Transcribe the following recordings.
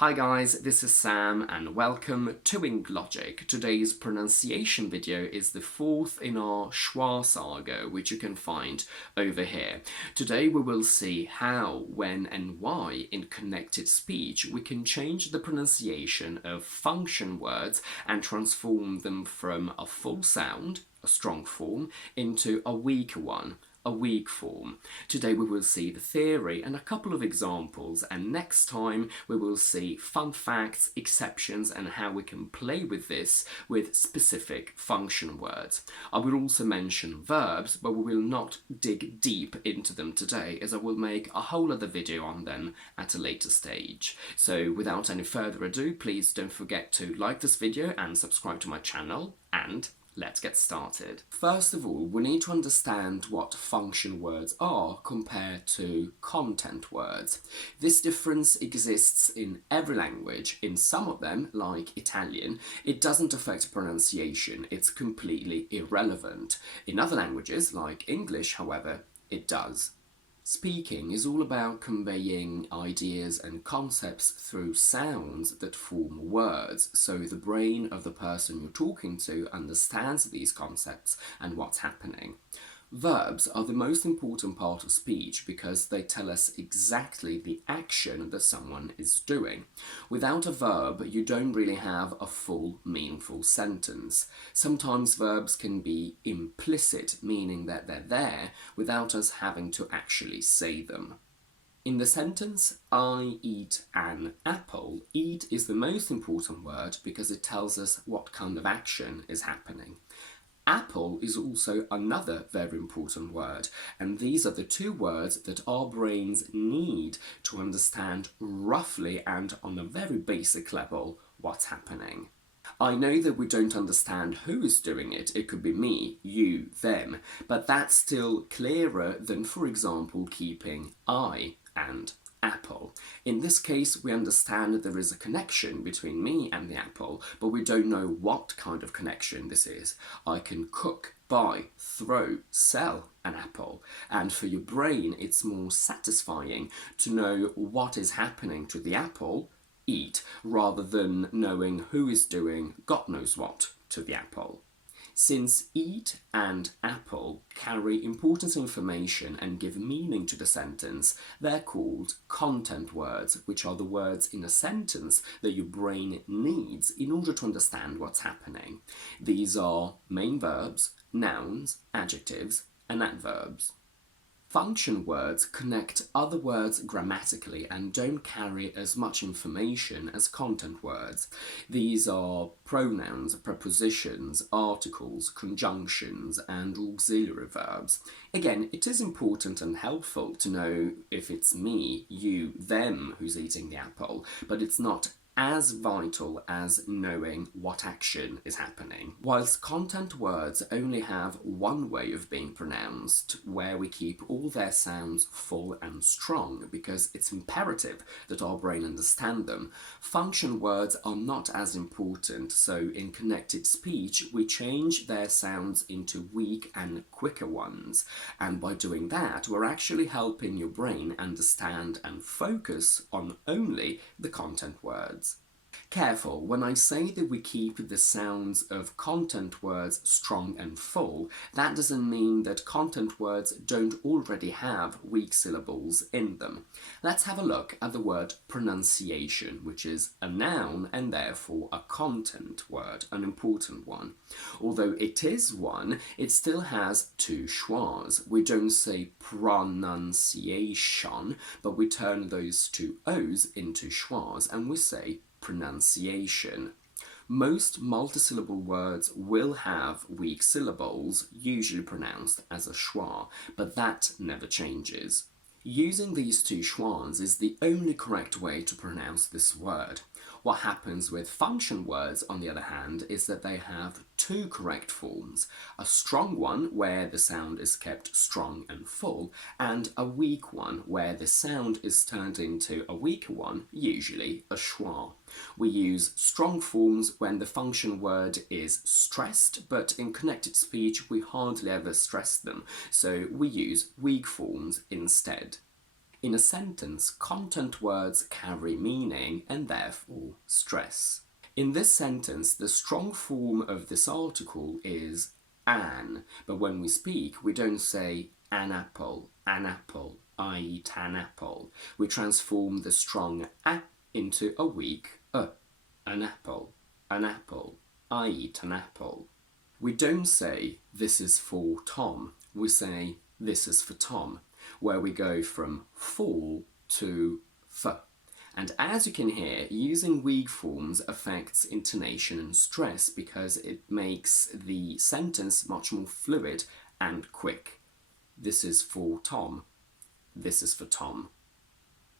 Hi guys, this is Sam and welcome to Logic. Today's pronunciation video is the fourth in our SCHWA saga, which you can find over here. Today we will see how, when and why in connected speech we can change the pronunciation of function words and transform them from a full sound, a strong form, into a weaker one, a weak form. Today we will see the theory and a couple of examples, and next time we will see fun facts, exceptions, and how we can play with this with specific function words. I will also mention verbs, but we will not dig deep into them today, as I will make a whole other video on them at a later stage. So without any further ado, please don't forget to like this video and subscribe to my channel, and let's get started. First of all, we need to understand what function words are compared to content words. This difference exists in every language. In some of them, like Italian, it doesn't affect pronunciation, it's completely irrelevant. In other languages, like English, however, it does. Speaking is all about conveying ideas and concepts through sounds that form words, so the brain of the person you're talking to understands these concepts and what's happening. Verbs are the most important part of speech because they tell us exactly the action that someone is doing. Without a verb, you don't really have a full, meaningful sentence. Sometimes verbs can be implicit, meaning that they're there without us having to actually say them. In the sentence, I eat an apple, eat is the most important word because it tells us what kind of action is happening. Apple is also another very important word, and these are the two words that our brains need to understand roughly and on a very basic level what's happening. I know that we don't understand who is doing it, it could be me, you, them, but that's still clearer than, for example, keeping I and apple. In this case, we understand that there is a connection between me and the apple, but we don't know what kind of connection this is. I can cook, buy, throw, sell an apple, and for your brain it's more satisfying to know what is happening to the apple, eat, rather than knowing who is doing God knows what to the apple. Since eat and apple carry important information and give meaning to the sentence, they're called content words, which are the words in a sentence that your brain needs in order to understand what's happening. These are main verbs, nouns, adjectives, and adverbs. Function words connect other words grammatically and don't carry as much information as content words. These are pronouns, prepositions, articles, conjunctions, and auxiliary verbs. Again, it is important and helpful to know if it's me, you, them who's eating the apple, but it's not as vital as knowing what action is happening. Whilst content words only have one way of being pronounced, where we keep all their sounds full and strong because it's imperative that our brain understand them, function words are not as important, so in connected speech we change their sounds into weak and quicker ones, and by doing that we're actually helping your brain understand and focus on only the content words. Careful, when I say that we keep the sounds of content words strong and full, that doesn't mean that content words don't already have weak syllables in them. Let's have a look at the word pronunciation, which is a noun and therefore a content word, an important one. Although it is one, it still has two schwas. We don't say pronunciation, but we turn those two O's into schwas and we say pronunciation. Most multisyllable words will have weak syllables, usually pronounced as a schwa, but that never changes. Using these two schwas is the only correct way to pronounce this word. What happens with function words, on the other hand, is that they have two correct forms. A strong one, where the sound is kept strong and full, and a weak one, where the sound is turned into a weaker one, usually a schwa. We use strong forms when the function word is stressed, but in connected speech we hardly ever stress them, so we use weak forms instead. In a sentence, content words carry meaning and therefore stress. In this sentence, the strong form of this article is an, but when we speak, we don't say an apple, I eat an apple. We transform the strong a into a weak an apple, I eat an apple. We don't say this is for Tom, we say this is for Tom, where we go from for to f. And as you can hear, using weak forms affects intonation and stress because it makes the sentence much more fluid and quick. This is for Tom. This is for Tom.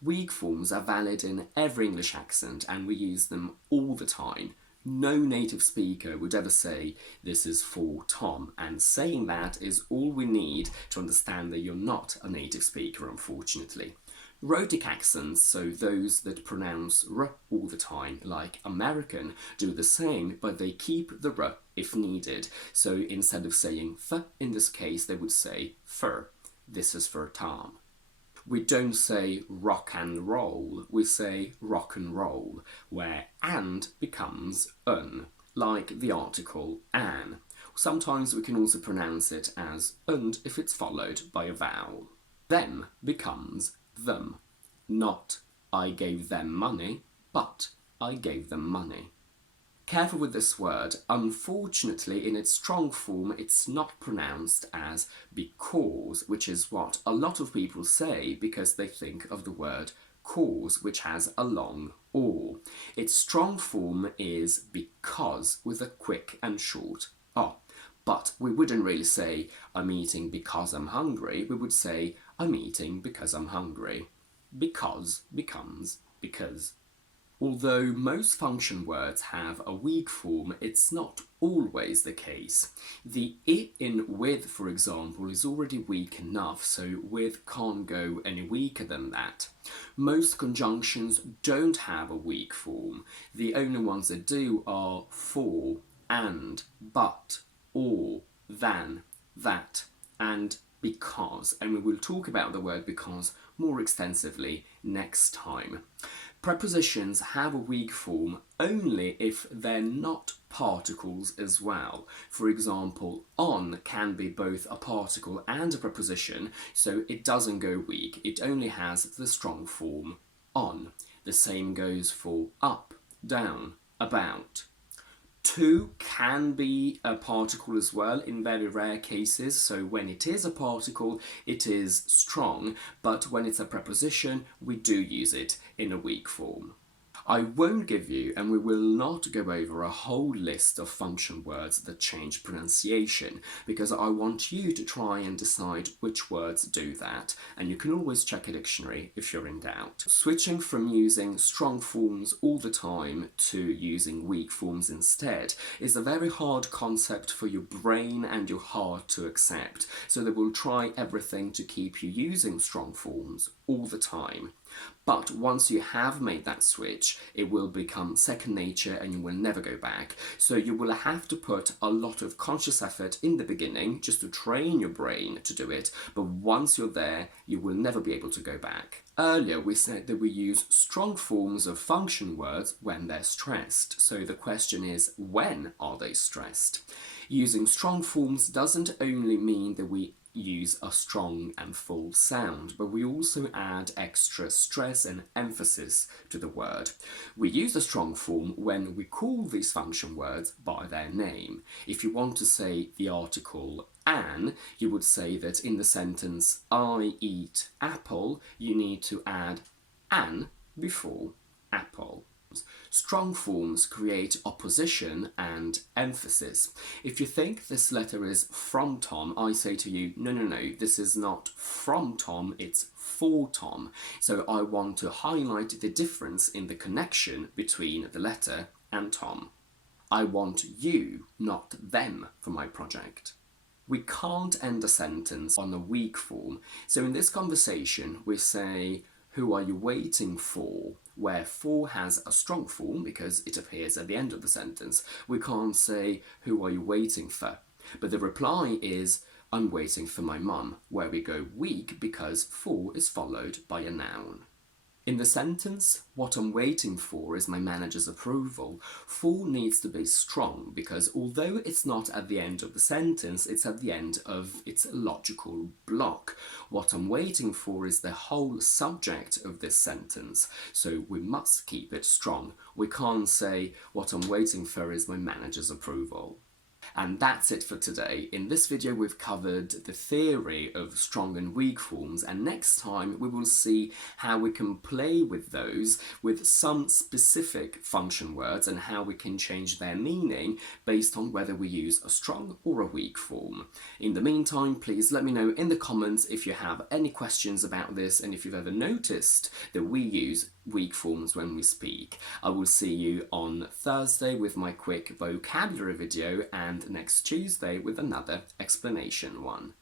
Weak forms are valid in every English accent and we use them all the time. No native speaker would ever say, this is for Tom, and saying that is all we need to understand that you're not a native speaker, unfortunately. Rhotic accents, so those that pronounce r all the time, like American, do the same, but they keep the r if needed. So instead of saying f in this case, they would say fur. This is for Tom. We don't say rock and roll, we say rock and roll, where and becomes un, like the article an. Sometimes we can also pronounce it as und if it's followed by a vowel. Them becomes them, not I gave them money, but I gave them money. Careful with this word. Unfortunately, in its strong form, it's not pronounced as because, which is what a lot of people say because they think of the word cause, which has a long or. Its strong form is because, with a quick and short oh. But we wouldn't really say, I'm eating because I'm hungry. We would say, I'm eating because I'm hungry. Because becomes because. Although most function words have a weak form, it's not always the case. The I in with, for example, is already weak enough, so with can't go any weaker than that. Most conjunctions don't have a weak form. The only ones that do are for, and, but, or, than, that, and because. And we will talk about the word because more extensively next time. Prepositions have a weak form only if they're not particles as well. For example, on can be both a particle and a preposition, so it doesn't go weak, it only has the strong form on. The same goes for up, down, about. To can be a particle as well in very rare cases, so when it is a particle it is strong, but when it's a preposition we do use it in a weak form. I won't give you, and we will not go over a whole list of function words that change pronunciation, because I want you to try and decide which words do that, and you can always check a dictionary if you're in doubt. Switching from using strong forms all the time to using weak forms instead is a very hard concept for your brain and your heart to accept, so they will try everything to keep you using strong forms all the time. But once you have made that switch, it will become second nature and you will never go back. So you will have to put a lot of conscious effort in the beginning just to train your brain to do it, but once you're there, you will never be able to go back. Earlier we said that we use strong forms of function words when they're stressed. So the question is, when are they stressed? Using strong forms doesn't only mean that we use a strong and full sound, but we also add extra stress and emphasis to the word. We use the strong form when we call these function words by their name. If you want to say the article an, you would say that in the sentence I eat apple, you need to add an before apple. Strong forms create opposition and emphasis. If you think this letter is from Tom, I say to you, no, this is not from Tom, it's for Tom. So I want to highlight the difference in the connection between the letter and Tom. I want you, not them, for my project. We can't end a sentence on a weak form. So in this conversation, we say, who are you waiting for? Where for has a strong form because it appears at the end of the sentence. We can't say, who are you waiting for? But the reply is, I'm waiting for my mum, where we go weak because for is followed by a noun. In the sentence, what I'm waiting for is my manager's approval. For needs to be strong because although it's not at the end of the sentence, it's at the end of its logical block. What I'm waiting for is the whole subject of this sentence, so we must keep it strong. We can't say, what I'm waiting for is my manager's approval. And that's it for today. In this video we've covered the theory of strong and weak forms, and next time we will see how we can play with those with some specific function words and how we can change their meaning based on whether we use a strong or a weak form. In the meantime, please let me know in the comments if you have any questions about this and if you've ever noticed that we use weak forms when we speak. I will see you on Thursday with my quick vocabulary video and next Tuesday with another explanation one.